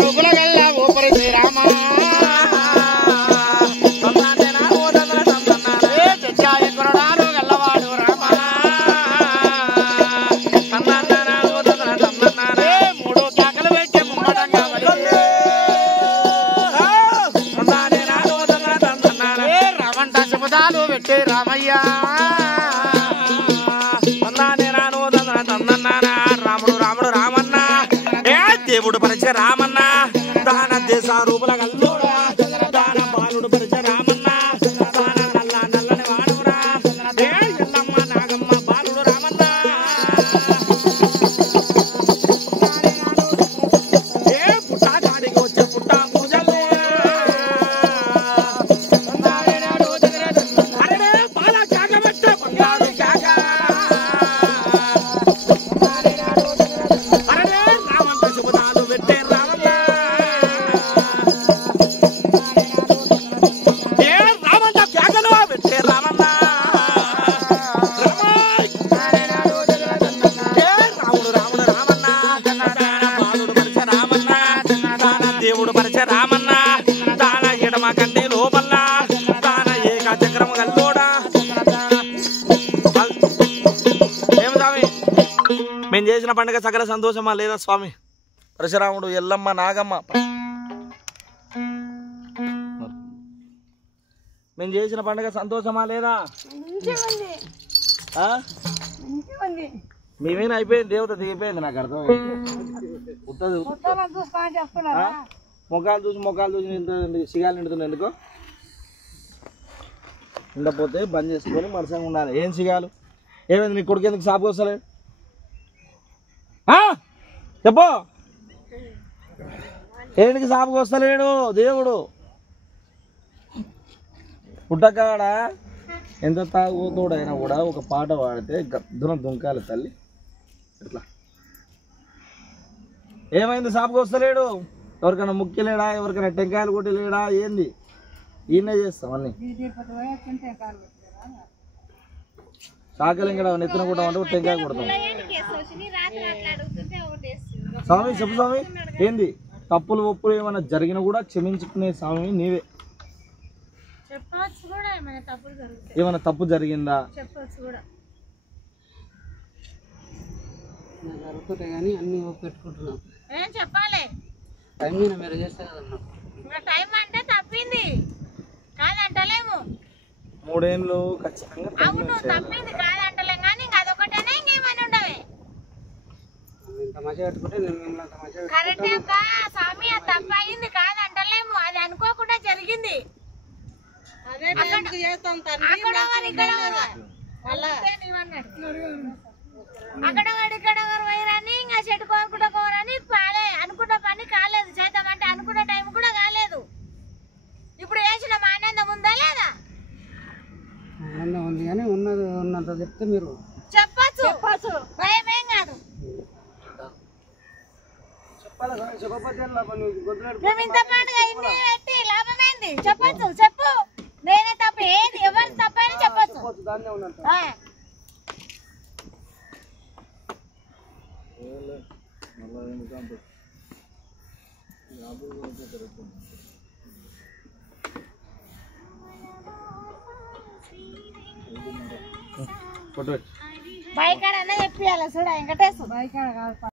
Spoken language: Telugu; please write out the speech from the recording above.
రూపుల గల్లా ఊపరి శ్రీరామ ఎక్కడారు గల్లవాడు రామ మూడు కేకలు పెట్టే ముంగటంగా రామంట శుభదాలు పెట్టే రామయ్య రాముడు రాముడు రామన్న దేవుడు పరిచ రామన్న దాన దేశ రూపుల గల్లోడా దాన బాలుడు పరిచ రామన్న దాన నల్ల నల్లని వాడురా ఎల్లమ్మ నాగమ్మ బాలుడు రామన్న పుట్టా కాడికి వచ్చే పుట్టా పూజలు అరే బాల కాక పెట్టే బంగారు కాక దేవుడు పరిచ రామన్న దాన ఎడమ కంటి లోపల దాన ఏక చక్రము గల్లోడా ఏం స్వామి మేము చేసిన పండుగ సకల సంతోషమా లేదా స్వామి పరశురాముడు ఎల్లమ్మ నాగమ్మ మేము చేసిన పండుగ సంతోషమా లేదా మేమేనా అయిపోయింది దేవత దిగిపోయింది నాకు అర్థం మొక్కలు చూసి సిగాలు నిండుతుంది ఎందుకో ఉండకపోతే బంద్ చేసుకొని మనసంగా ఉండాలి ఏం సిగాలు ఏమైంది నీ కొడుకు ఎందుకు సాపుకు వస్తలేడు చెప్పు ఏంటికి సాపుకు వస్తలేడు దేవుడు పుట్టకాడ ఎంత తాగుతోడైనా కూడా ఒక పాట పాడితే గద్దున దుంకాలి తల్లి ఎట్లా ఏమైంది సాపుకు వస్తలేడు ఎవరికైనా ముక్కిలేడా ఎవరికైనా టెంకాయలు కొట్టి లేడా ఏంది ఈయనే చేస్తాం అన్ని సాకలి ఇంకా నెత్తిన కూడా అంటే టెంకాయ కొడతాం స్వామి చెప్పు స్వామి ఏంది తప్పులు ఒప్పులు ఏమైనా జరిగినా కూడా క్షమించుకునే స్వామి నీవే ఏమైనా తప్పు జరిగిందా జరుగుతుంటే కానీ అన్ని పెట్టుకుంటున్నాం చెప్పాలి టైం మీరు చేస్తే కదన్నా టైం అంటే తప్పింది కాదంటలేము 3 ఏళ్ళు ఖచ్చితంగా అవును తప్పింది కాదంటలేం కానీ అదొకటేనే ఇంకేమైనా ఉండవే ఇంత మంచిగా పెట్టుకుంటే నేను మిమ్మల్ని అంత మంచిగా కరెక్టే అక్క స్వామి అది తప్పు అయింది కాదంటలేము అది అనుకోకుండా జరిగింది అక్కడ వైరాని ఇంకా చెట్టు కోరుకుంటా కోరని పాడే అనుకున్న పని కాలేదు చేద్దామంటే అనుకున్న టైం కూడా కాలేదు ఇప్పుడు వేసిన ఆనందం ఉందా లేదా ఆనందం ఉంది కానీ ఉన్నది ఉన్నంత చెప్తే మీరు చెప్పచ్చు భయమేం కాదు మేము ఇంత పండుగ ఇన్ని పెట్టి లాభమేంది చెప్పచ్చు చెప్పు నేనే తప్ప ఏది ఎవరు తప్పని చెప్పచ్చు బైకాడ చెప్పాలి చూడ వెంకటేశ్వర బైకాడ